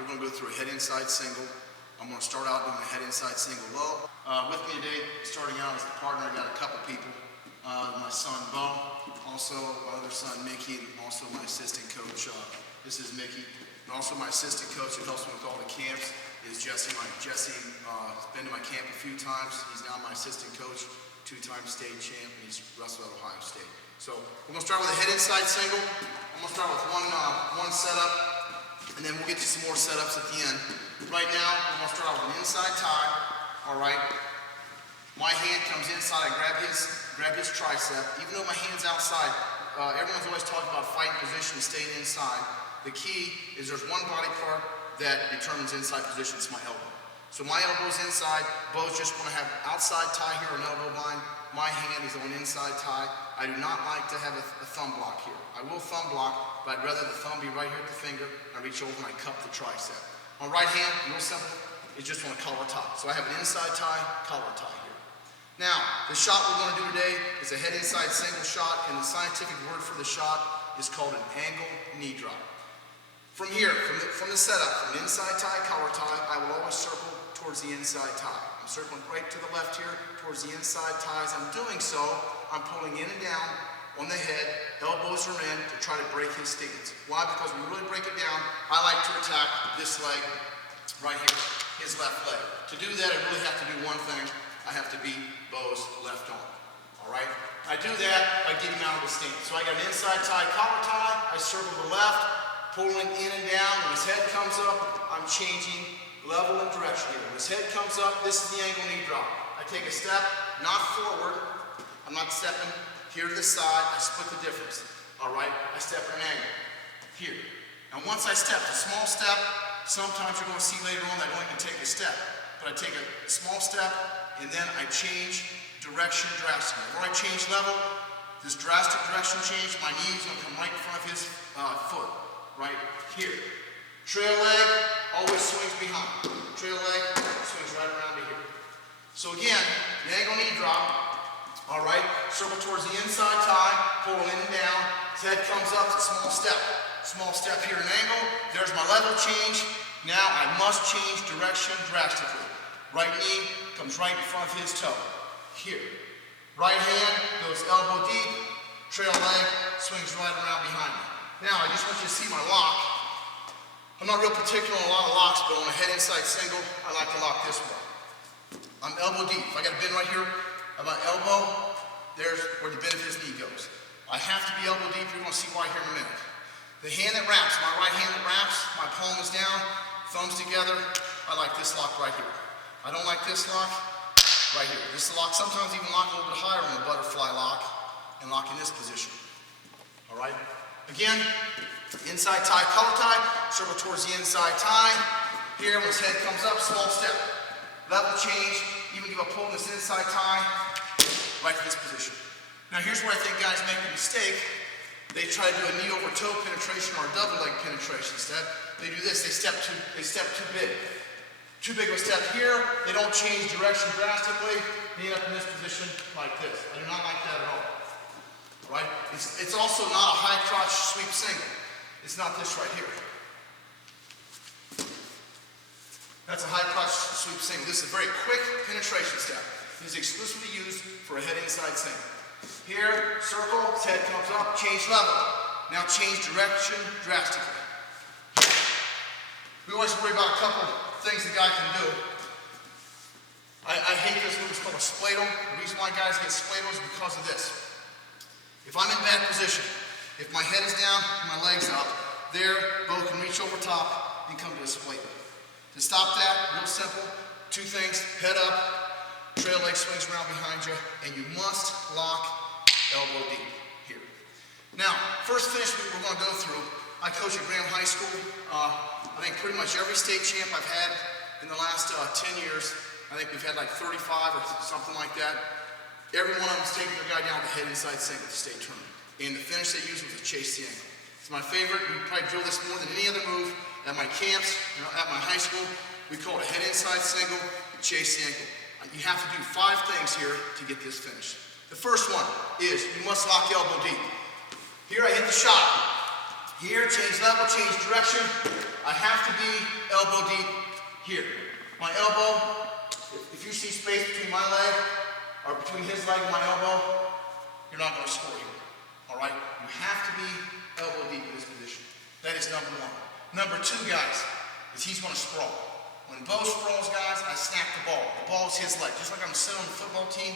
we're going to go through a head inside single. I'm going to start out doing a head inside single low. With me today, starting out as the partner, I got a couple people. My son, Bo, also my other son, Mickey, and also my assistant coach. This is Mickey. And also my assistant coach who helps me with all the camps is Jesse. Jesse has been to my camp a few times. He's now my assistant coach, two-time state champ, and he's wrestled at Ohio State. So we're going to start with a head inside single. I'm going to start with one setup, and then we'll get to some more setups at the end. Right now, we're going to start out with an inside tie. All right. My hand comes inside. I grab his tricep. Even though my hand's outside, everyone's always talking about fighting position, staying inside. The key is there's one body part that determines inside position. It's my elbow. So my elbow's inside. Bo's just want to have outside tie here, an elbow bind. My hand is on inside tie. I do not like to have a thumb block here. I will thumb block, but I'd rather the thumb be right here at the finger. I reach over and I cup the tricep. My right hand, real simple, is just on a collar tie. So I have an inside tie, collar tie here. Now, the shot we're going to do today is a head inside single shot, and the scientific word for the shot is called an angle knee drop. From here, from the setup, from an inside tie, collar tie, I will always circle towards the inside tie. I'm circling right to the left here towards the inside tie. As I'm doing so, I'm pulling in and down on the head, elbows are in to try to break his stance. Why? Because when you really break it down, I like to attack this leg right here, his left leg. To do that, I really have to do one thing. I have to beat Bo's left arm. All right? I do that by getting out of the stance. So I got an inside tie, collar tie. I circle to the left, pulling in and down. When his head comes up, I'm changing level and direction here. When his head comes up, this is the angle knee drop. I take a step, not forward. I'm not stepping here to the side. I split the difference. All right? I step at an angle here. Now once I step, a small step, sometimes you're going to see later on that I don't even take a step. But I take a small step, and then I change direction drastically. Before I change level, this drastic direction change, my knee is going to come right in front of his foot, right here. Trail leg always swings behind. Trail leg swings right around to here. So again, the angle knee drop, all right, circle towards the inside tie, pull in and down, his head comes up, it's a small step. Small step here, an angle, there's my level change. Now I must change direction drastically. Right knee comes right in front of his toe, here. Right hand goes elbow deep, trail leg swings right around behind me. Now I just want you to see my lock. I'm not real particular on a lot of locks, but on a head inside single, I like to lock this way. I'm elbow deep. If I got a bend right here at my elbow, there's where the bend of his knee goes. I have to be elbow deep. You're going to see why here in a minute. The hand that wraps, my right hand that wraps, my palm is down, thumbs together. I like this lock right here. I don't like this lock right here. This lock, sometimes even lock a little bit higher on the butterfly lock and lock in this position. All right? Again, inside tie, collar tie, circle towards the inside tie. Here, when his head comes up, small step. Level change, even give a pull in this inside tie, right to this position. Now here's where I think guys make a mistake. They try to do a knee over toe penetration or a double leg penetration step. They do this, they step too big. Too big of a step here, they don't change direction drastically, they end up in this position like this. I do not like that at all. Right? It's also not a high crotch sweep single. It's not this right here. That's a high crotch sweep single. This is a very quick penetration step. It is exclusively used for a head inside single. Here, circle, his head comes up, change level. Now change direction drastically. We always worry about a couple things the guy can do. I hate this move, it's called a spladle. The reason why guys get spladles is because of this. If I'm in bad position, if my head is down, my leg's up, there, Bo can reach over top and come to a spladle. To stop that, real simple, two things, head up, trail leg swings around behind you, and you must lock elbow deep here. Now, first finish we're going to go through, I coach at Graham High School. I think pretty much every state champ I've had in the last 10 years, I think we've had like 35 or something like that. Every one of them's taking their guy down the head inside single at the state tournament. And the finish they used was a chase the ankle. It's my favorite. We probably drill this more than any other move at my camps, at my high school. We call it a head inside single, chase the ankle. You have to do 5 things here to get this finished. The first one is you must lock elbow deep. Here I hit the shot. Here, change level, change direction. I have to be elbow deep here. My elbow, if you see space between my leg, or between his leg and my elbow, you're not going to score here. All right? You have to be elbow deep in this position. That is number one. Number two, guys, is he's going to sprawl. When Bo sprawls, guys, I snap the ball. The ball is his leg. Just like I'm sitting on the football team,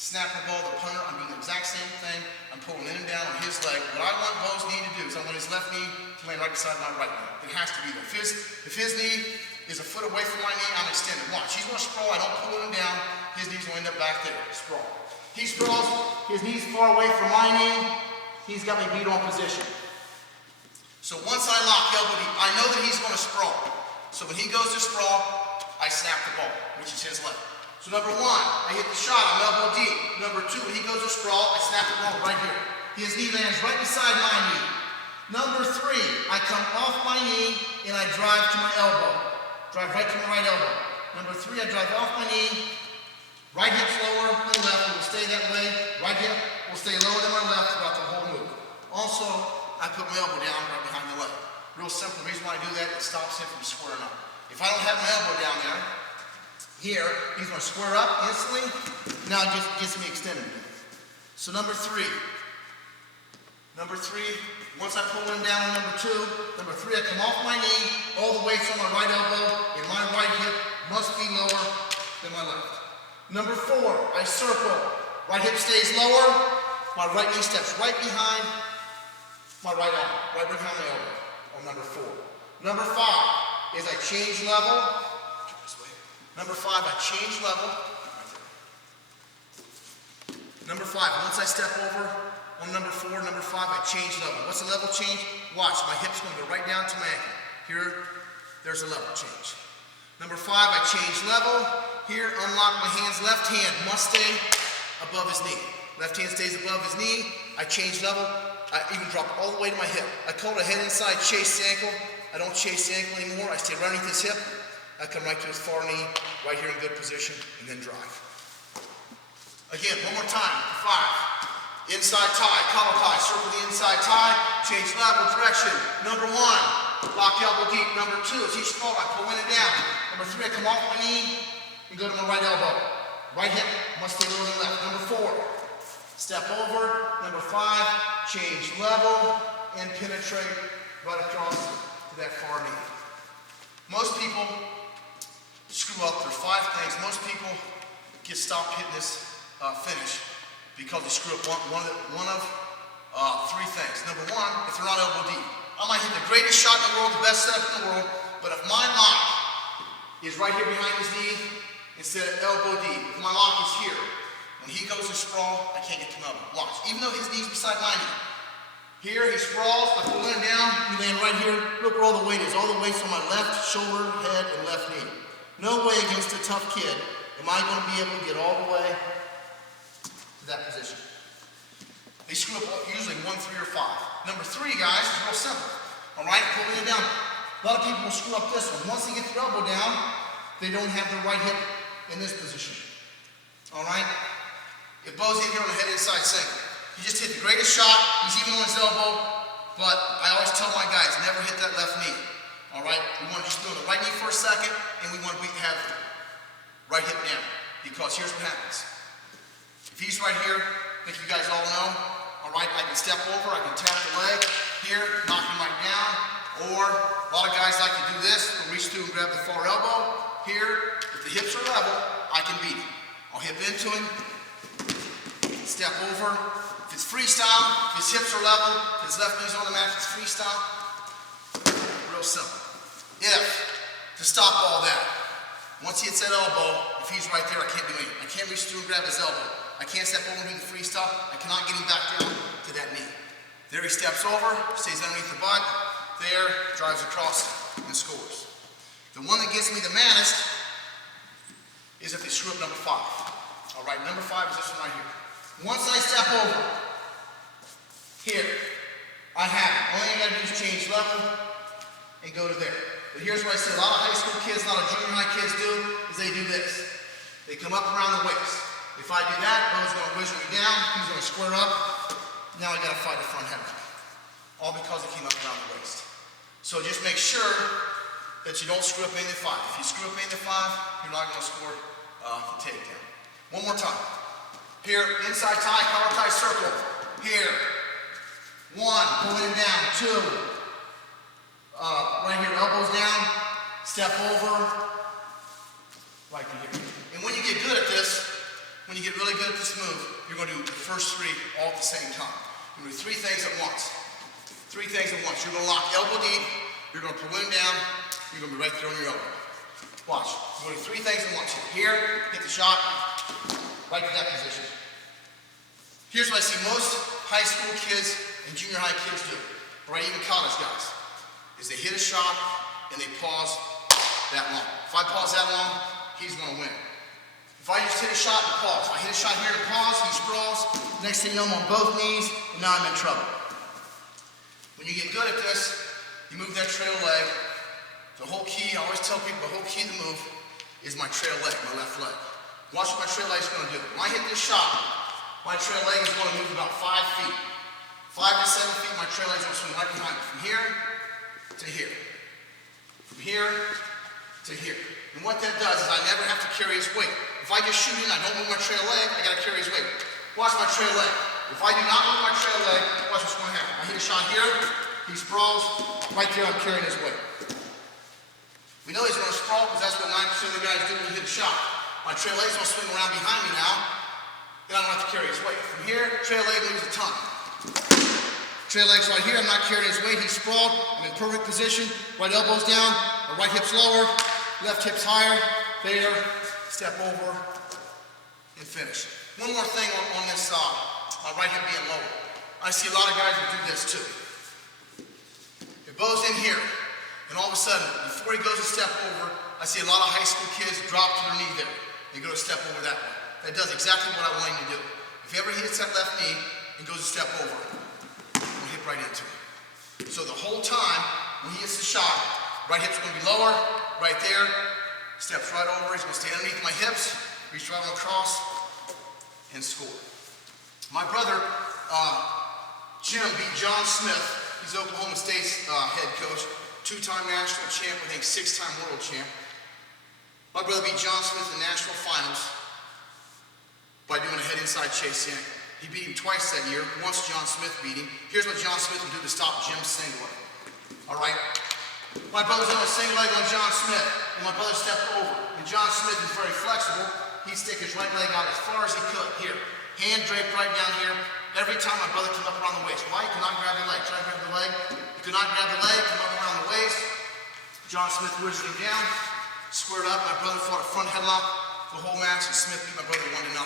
snapping the ball, the punter, I'm doing the exact same thing. I'm pulling in and down on his leg. What I want Bo's knee to do is I want his left knee to land right beside my right knee. It has to be there. If his knee is a foot away from my knee, I'm extended. Watch, he's going to sprawl. I don't pull him down. His knee's going to end up back there. Sprawl. He sprawls. His knee's far away from my knee. He's got me beat on position. So once I lock elbow deep, I know that he's going to sprawl. So when he goes to sprawl, I snap the ball, which is his leg. So number one, I hit the shot, I'm elbow deep. Number two, when he goes to sprawl, I snap the ball right here. His knee lands right beside my knee. Number three, I come off my knee and I drive to my elbow. Drive right to my right elbow. Number three, I drive off my knee. Right hip's lower than left, it will stay that way. Right hip will stay lower than my left throughout the whole move. Also, I put my elbow down right behind the leg. Real simple. The reason why I do that, it stops him from squaring up. If I don't have my elbow down there, here, he's going to square up instantly. Now it just gets me extended again. So number three, once I pull him down on number two, number three, I come off my knee, all the weight's on my right elbow, and my right hip must be lower than my left. Number four, I circle. Right hip stays lower, my right knee steps right behind my right arm, right behind my elbow. On number four. Number five is I change level. Turn this way. Number five, I change level. Number five, once I step over on number four, number five, I change level. What's the level change? Watch, my hip's going to go right down to my ankle. Here, there's a level change. Number five, I change level. Here, unlock my hands. Left hand must stay above his knee. Left hand stays above his knee. I change level. I even drop all the way to my hip. I call it a head inside chase the ankle. I don't chase the ankle anymore. I stay right underneath his hip. I come right to his far knee, right here in good position, and then drive. Again, one more time. Five. Inside tie, collar tie, circle the inside tie, change level, direction. Number one, lock elbow deep. Number two, as each fall, I pull in and down. Number three, I come off my knee and go to my right elbow. Right hip must stay lower than left. Number four, step over. Number five, change level and penetrate right across to that far knee. Most people screw up. There's five things. Most people get stopped hitting this finish because they screw up one of three things. Number one, if they're not elbow deep. I might hit the greatest shot in the world, the best setup in the world, but if my lock is right here behind his knee instead of elbow deep, if my lock is here, when he goes to sprawl, I can't get to my elbow. Watch. Even though his knee's beside my knee. Here, he sprawls, I pull in down, he land right here. Look where all the weight is. All the weight's on my left shoulder, head, and left knee. No way against a tough kid am I going to be able to get all the way to that position. They screw up usually 1, 3, or 5. Number three, guys, is real simple. All right, pulling it down. A lot of people will screw up this one. Once they get their elbow down, they don't have their right hip in this position. All right? If Bo's in here on the head inside single, he just hit the greatest shot. He's even on his elbow, but I always tell my guys, never hit that left knee. All right? We want to just be on the right knee for a second, and we want to have right hip down. Because here's what happens. If he's right here, I think you guys all know, all right, I can step over, I can tap the leg here, knock him right down, or a lot of guys like to do this, they'll reach through and grab the far elbow. Here, if the hips are level, I can beat him. I'll hip into him, step over. If it's freestyle, if his hips are level, if his left knee's on the mat, if it's freestyle, real simple. If, to stop all that, once he hits that elbow, if he's right there, I can't do anything. I can't reach through and grab his elbow. I can't step over and do the freestyle. I cannot get him back down to that knee. There he steps over, stays underneath the butt, there, drives across and scores. The one that gets me the maddest is if they screw up number five. All right, number five is this one right here. Once I step over, here, I have it. All I gotta do is change level and go to there. But here's what I say, a lot of high school kids, a lot of junior high kids do, is they do this. They come up around the waist. If I do that, Bo's gonna whiz me down, he's gonna square up. Now I gotta fight a front head. All because it came up around the waist. So just make sure that you don't screw up any of the 5. If you screw up any of the 5, you're not going to score the takedown. One more time. Here, inside tie, collar tie circle. Here. 1, pulling it down. 2. Right here, elbows down. Step over. Right to here. And when you get good at this, when you get really good at this move, you're going to do the first 3 all at the same time. You're going to do 3 things at once. 3 things at once. You're going to lock elbow deep. You're going to pull in down. You're going to be right there on your elbow. Watch. You're going to do 3 things at once. Here, hit the shot. Right to that position. Here's what I see most high school kids and junior high kids do, or even college guys, is they hit a shot and they pause that long. If I pause that long, he's going to win. If I just hit a shot and pause, if I hit a shot here and pause, he sprawls, next thing you know I'm on both knees, and now I'm in trouble. When you get good at this, you move that trail leg. The whole key, I always tell people the whole key to the move is my trail leg, my left leg. Watch what my trail leg is going to do. When I hit this shot, my trail leg is going to move about 5 feet. 5 to 7 feet, my trail leg is going to swing right behind me. From here to here. From here to here. And what that does is I never have to carry his weight. If I just shoot in, I don't move my trail leg, I got to carry his weight. Watch my trail leg. If I do not move my trail leg, watch what's going to happen. I hit a shot here, he sprawls, right there I'm carrying his weight. We know he's going to sprawl because that's what 9% of the guys do when you hit a shot. My trail leg's going to swing around behind me now, then I don't have to carry his weight. From here, trail leg moves a ton. Trail leg's right here, I'm not carrying his weight, he's sprawled, I'm in perfect position, right elbow's down, my right hip's lower, left hip's higher, there, step over, and finish. One more thing on this side, my right hip being lower. I see a lot of guys who do this too. It bows in here, and all of a sudden, before he goes a step over, I see a lot of high school kids drop to their knee there. They go to step over that way. That does exactly what I want him to do. If he ever hits that left knee and goes a step over, we'll hit right into it. So the whole time, when he hits the shot, right hip's going to be lower, right there, steps right over, he's going to stay underneath my hips, reach right on across, and score. My brother, Jim, beat John Smith. He's Oklahoma State's head coach, 2-time national champ, I think 6-time world champ. My brother beat John Smith in the national finals by doing a head inside chase yank. He beat him twice that year. Once John Smith beat him. Here's what John Smith would do to stop Jim's single leg. All right? My brother's on a single leg on John Smith, and my brother stepped over. And John Smith is very flexible. He'd stick his right leg out as far as he could. Here. Hand draped right down here. Every time my brother came up around the waist. Why? He could not grab the leg. Try to grab the leg. He could not grab the leg. Come up around the waist. John Smith whizzed him down. Squared up. My brother fought a front headlock the whole match, and Smith beat my brother 1-0.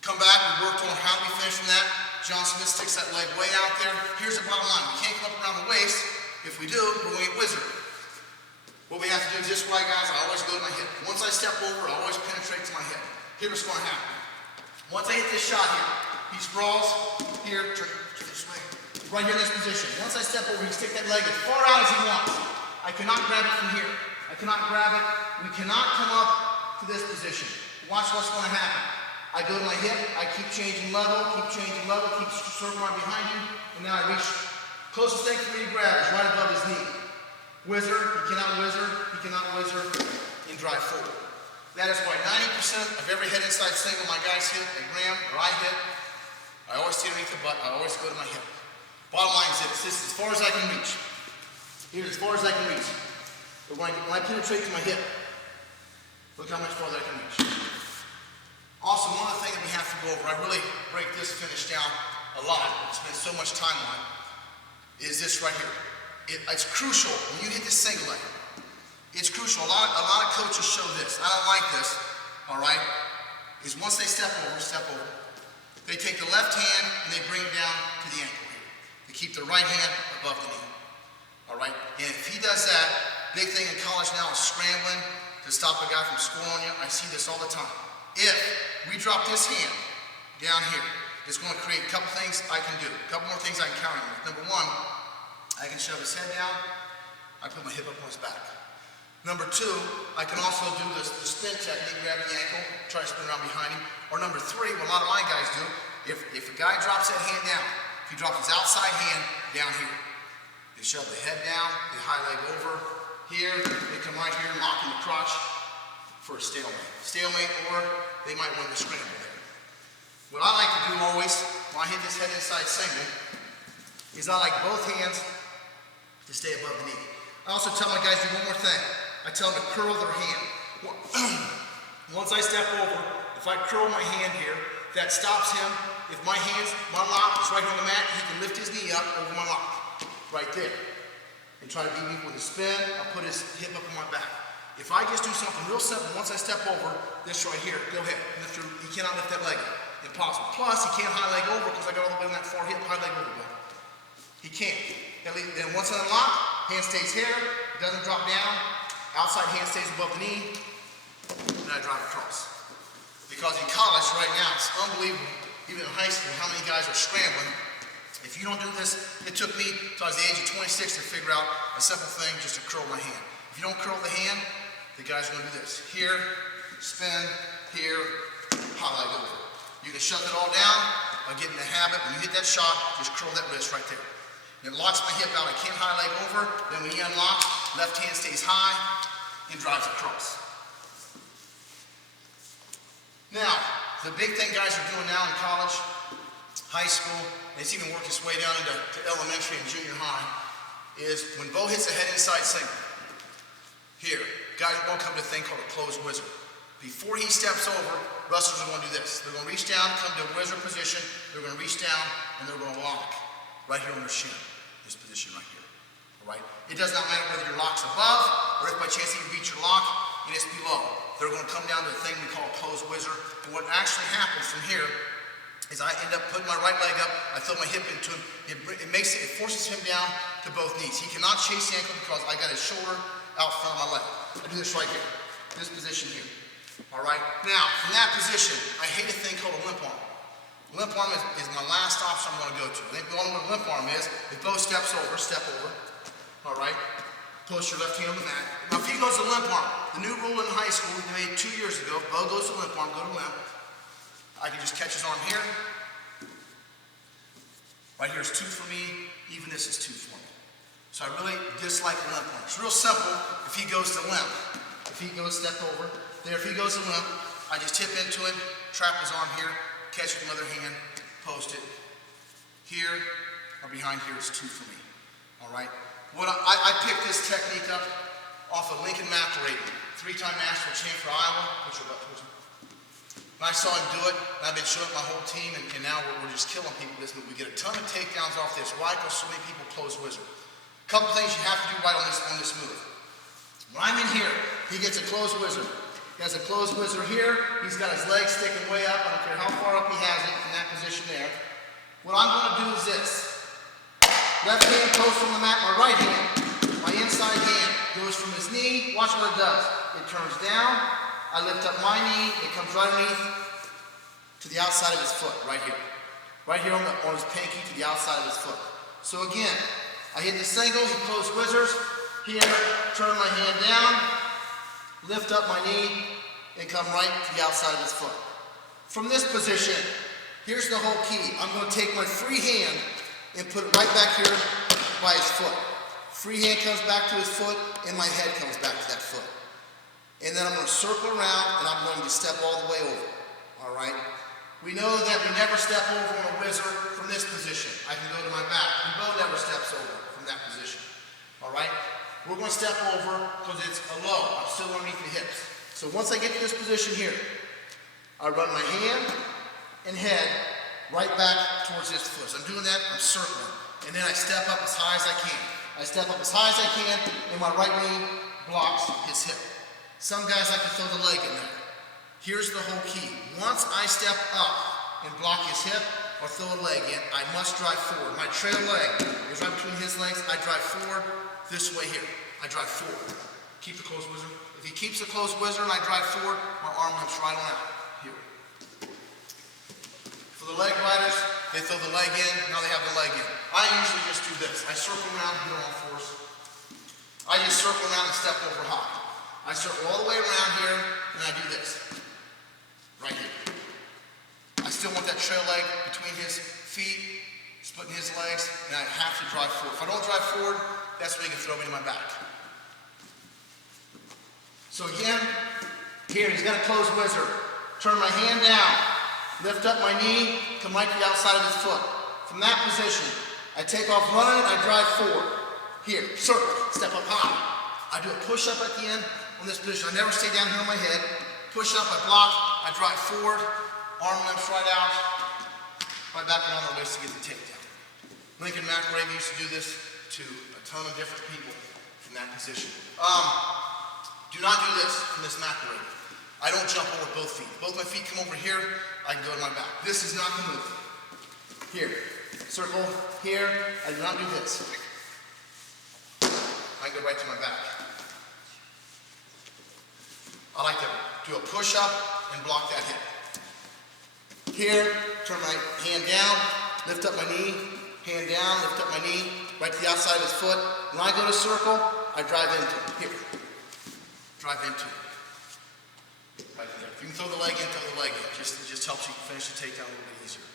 Come back, we worked on how do we finish from that. John Smith sticks that leg way out there. Here's the bottom line. We can't come up around the waist. If we do, we're going to get wizard. What we have to do is this way, guys. I always go to my hip. Once I step over, I always penetrate to my hip. Here's what's going to happen. Once I hit this shot here, he sprawls here, turn this way, right here in this position. Once I step over, he can stick that leg as far out as he wants. I cannot grab it from here. I cannot grab it. We cannot come up to this position. Watch what's going to happen. I go to my hip, I keep changing level, keep circling right behind him, and now I reach. Closest thing for me to grab is right above his knee. Whizzer, he cannot whizzer, and drive forward. That is why 90% of every head inside single my guys hit, a gram, or I hit, I always stay underneath the butt, I always go to my hip. Bottom line is this is as far as I can reach. Here's as far as I can reach. But when I penetrate to my hip, look how much farther I can reach. Also, one other thing that we have to go over, I really break this finish down a lot, spend so much time on it, is this right here. It's crucial when you hit this single leg. It's crucial. A lot of coaches show this. I don't like this, all right, is once they step over, they take the left hand and they bring it down to the ankle here. They keep the right hand above the knee, all right? And if he does that, big thing in college now is scrambling to stop a guy from scoring on you. I see this all the time. If we drop this hand down here, it's going to create a couple things I can do. A couple more things I can count on. Number one, I can shove his head down. I put my hip up on his back. Number two, I can also do the spin technique, grab the ankle, try to spin around behind him. Or number three, what a lot of my guys do, if a guy drops that hand down, if he drops his outside hand down here, They shove the head down, they high leg over. Here, they come right here, locking the crotch for a stalemate. Stalemate, or they might win the scramble there. What I like to do always, when I hit this head inside single, is I like both hands to stay above the knee. I also tell my guys to do one more thing. I tell them to curl their hand. Once I step over, if I curl my hand here, that stops him. If my lock is right on the mat, he can lift his knee up over my lock, right there. And try to beat me with a spin, I'll put his hip up on my back. If I just do something real simple, once I step over, this right here, go ahead, he cannot lift that leg up. Impossible. Plus, he can't high leg over because I got all the way on that far hip, high leg over. He can't. Then once I unlock, hand stays here, doesn't drop down, outside hand stays above the knee, and I drive across. Because in college right now, it's unbelievable, even in high school, how many guys are scrambling. If you don't do this, it took me till I was the age of 26 to figure out a simple thing, just to curl my hand. If you don't curl the hand, the guys are gonna do this. Here, spin, here, high leg over. You can shut it all down by getting the habit. When you hit that shot, just curl that wrist right there. It locks my hip out, I can't high leg over. Then when you unlock, left hand stays high and drives across. Now, the big thing guys are doing now in college, high school, and it's even worked its way down into elementary and junior high, is when Bo hits a head inside single, here, guys are going to come to a thing called a closed wizard. Before he steps over, wrestlers are going to do this. They're going to reach down, come to a wizard position, they're going to reach down, and they're going to lock right here on their shin, this position right here, all right? It does not matter whether your lock's above, or if by chance you reach your lock and it's below. They're going to come down to the thing we call a closed wizard, and what actually happens from here is I end up putting my right leg up, I throw my hip into him, it forces him down to both knees. He cannot chase the ankle because I got his shoulder out front of my leg. I do this right here, this position here. All right, now from that position, I hate a thing called a limp arm. Limp arm is my last option I'm going to go to. I think the only one limp arm is, if Bo steps over, step over, all right, post your left hand on the mat. Now if he goes to limp arm, the new rule in high school we made 2 years ago, if Bo goes to limp arm, go to limp, I can just catch his arm here. Right here is 2 for me, even this is 2 for me. So I really dislike the limp arm. It's real simple if he goes to limp. If he goes step over, there, if he goes to limp, I just tip into it, trap his arm here, catch it with my other hand, post it. Here, or behind here is 2 for me, all right? I picked this technique up off of Lincoln McElravy, 3-time national champ for Iowa. Put your butt towards him. When I saw him do it, and I've been showing my whole team, and now we're just killing people with this, but we get a ton of takedowns off this. Why? Because so many people close wizard. A couple things you have to do right on this move. When I'm in here, he gets a closed wizard. He has a closed wizard here. He's got his legs sticking way up. I don't care how far up he has it in that position there. What I'm going to do is this. Left hand post from the mat, my right hand, my inside hand goes from his knee. Watch what it does. It turns down. I lift up my knee. It comes right underneath to the outside of his foot, right here. Right here on his pinky to the outside of his foot. So again, I hit the single, he closed wizards. Here, turn my hand down, lift up my knee, and come right to the outside of his foot. From this position, here's the whole key. I'm going to take my free hand and put it right back here by his foot. Free hand comes back to his foot, and my head comes back to that foot. And then I'm going to circle around, and I'm going to step all the way over. All right? We know that we never step over on a wizard from this position. I can go to my back, and Bo never steps over from that position. All right? We're going to step over because it's a low. I'm still underneath the hips. So once I get to this position here, I run my hand and head right back towards his foot. So I'm doing that, I'm circling. And then I step up as high as I can. I step up as high as I can, and my right knee blocks his hip. Some guys like to throw the leg in there. Here's the whole key. Once I step up and block his hip or throw a leg in, I must drive forward. My trail leg is right between his legs. I drive forward this way here. I drive forward. Keep the closed wizard. If he keeps the closed wizard and I drive forward, my arm limps right on out. Here. For the leg riders, they throw the leg in, now they have the leg in. I usually just do this. I circle around, get on all fours. I just circle around and step over high. I circle all the way around here, and I do this. Right here. I still want that trail leg between his feet, splitting his legs, and I have to drive forward. If I don't drive forward, that's when he can throw me to my back. So again, here, he's got a closed wizard. Turn my hand down, lift up my knee, come right to the outside of his foot. From that position, I take off running, I drive forward. Here, circle, step up high. I do a push-up at the end on this position. I never stay down here on my head. Push up, I block, I drive forward, arm lengths right out, right back around the waist to get the takedown. Lincoln McIlravy used to do this to a ton of different people from that position. Do not do this from this McIlravy. I don't jump over both feet. Both my feet come over here, I can go to my back. This is not the move. Here, circle, here, I do not do this. I can go right to my back. I like to do a push-up and block that hip. Here, turn my hand down, lift up my knee, hand down, lift up my knee, right to the outside of his foot. When I go to circle, I drive into it. Here. Drive into it. Right there. If you can throw the leg in, throw the leg in. It just helps you finish the takedown a little bit easier.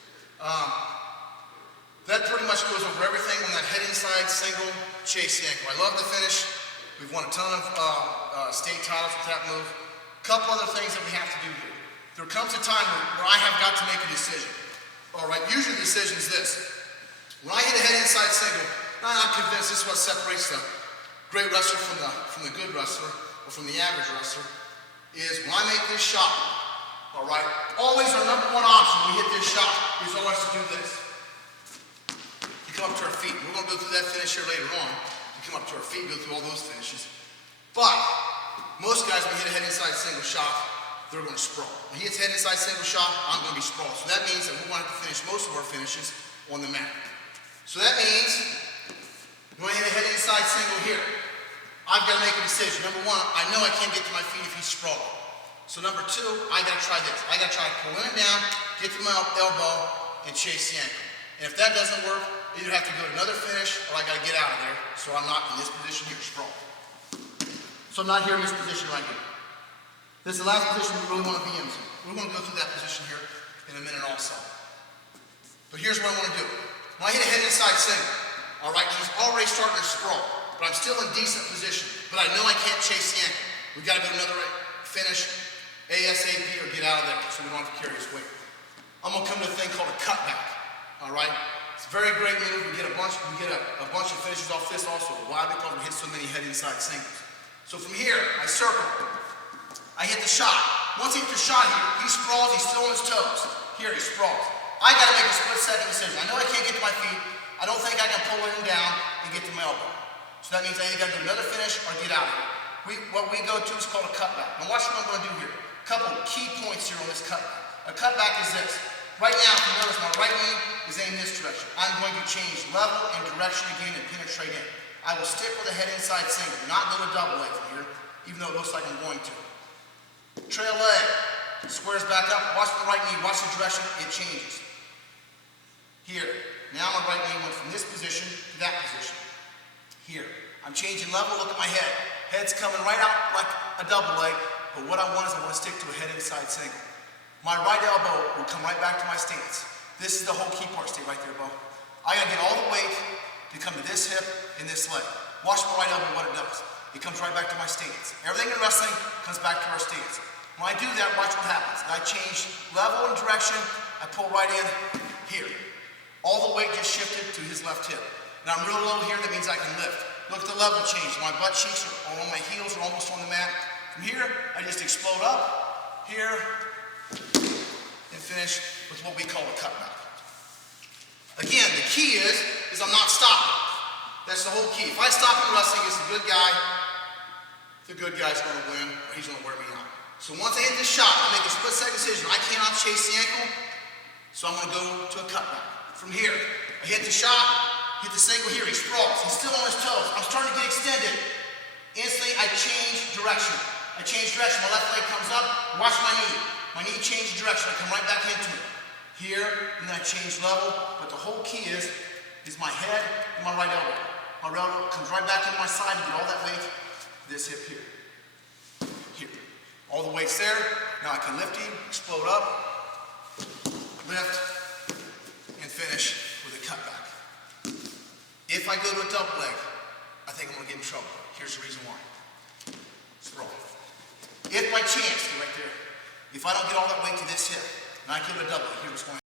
That pretty much goes over everything on that head inside single chase ankle. I love the finish. We've won a ton of state titles with that move. A couple other things that we have to do here. There comes a time where I have got to make a decision. All right, usually the decision is this. When I hit a head inside single, I'm convinced this is what separates the great wrestler from the good wrestler, or from the average wrestler, is when I make this shot, all right, always our number one option when we hit this shot is always to do this. You come up to our feet. We're going to go through that finish here later on. You come up to our feet, go through all those finishes. But most guys, when we hit a head inside single shot, they're going to sprawl. When he hits head inside single shot, I'm going to be sprawled. So that means that we want to finish most of our finishes on the mat. So that means when I hit a head inside single here, I've got to make a decision. Number one, I know I can't get to my feet if he's sprawled. So number two, I got to try this. I got to try to pull him down, get to my elbow, and chase the ankle. And if that doesn't work, either have to go to another finish, or I got to get out of there, so I'm not in this position here, sprawled. So I'm not here in this position right here. This is the last position we really want to be in. We're going to go through that position here in a minute also. But here's what I want to do. When I hit a head inside single, all right, he's already starting to sprawl, but I'm still in decent position. But I know I can't chase the ankle. We've got to go to another finish, ASAP, or get out of there so we don't have to carry his weight. I'm going to come to a thing called a cutback, all right? It's a very great move. We get a bunch of finishes off this also. Why? Because we hit so many head inside singles. So from here, I circle. I hit the shot. Once I hit the shot here, he sprawls, he's still on his toes. Here he sprawls. I got to make a split-second decision. I know I can't get to my feet. I don't think I can pull him down and get to my elbow. So that means I either got to do another finish or get out of here. What we go to is called a cutback. Now watch what I'm going to do here. A couple of key points here on this cutback. A cutback is this. Right now, if you notice, my right knee is aimed this direction. I'm going to change level and direction again and penetrate in. I will stick with a head inside single, not go to double leg from here, even though it looks like I'm going to. Trail leg, squares back up, watch the right knee, watch the direction, it changes. Here, now my right knee went from this position to that position. Here, I'm changing level, look at my head. Head's coming right out like a double leg, but what I want is I want to stick to a head inside single. My right elbow will come right back to my stance. This is the whole key part, stay right there, Bo. I gotta get all the weight to come to this hip and this leg. Watch my right elbow, what it does. It comes right back to my stance. Everything in wrestling comes back to our stance. When I do that, watch what happens. I change level and direction, I pull right in here. All the weight just shifted to his left hip. Now I'm real low here, that means I can lift. Look at the level change. My butt cheeks are on my heels, are almost on the mat. From here, I just explode up, here, and finish with what we call a cutback. Again, the key is I'm not stopping. That's the whole key. If I stop in wrestling, it's the good guy's going to win, or he's going to wear me out. So once I hit this shot, I make a split-second decision. I cannot chase the ankle, so I'm going to go to a cutback. From here, I hit the shot, hit the single here, he sprawls. He's still on his toes. I'm starting to get extended. Instantly, I change direction. My left leg comes up, watch my knee. My knee changes direction, I come right back into it. Here, and then I change level, but the whole key is my head and my right elbow. My right elbow comes right back into my side to get all that weight, this hip here. Here. All the weight's there, now I can lift him, explode up, lift, and finish with a cutback. If I go to a double leg, I think I'm gonna get in trouble. Here's the reason why. Let's roll. If by chance, right there, if I don't get all that weight to this hip, and I go to double leg, here's what's going to happen.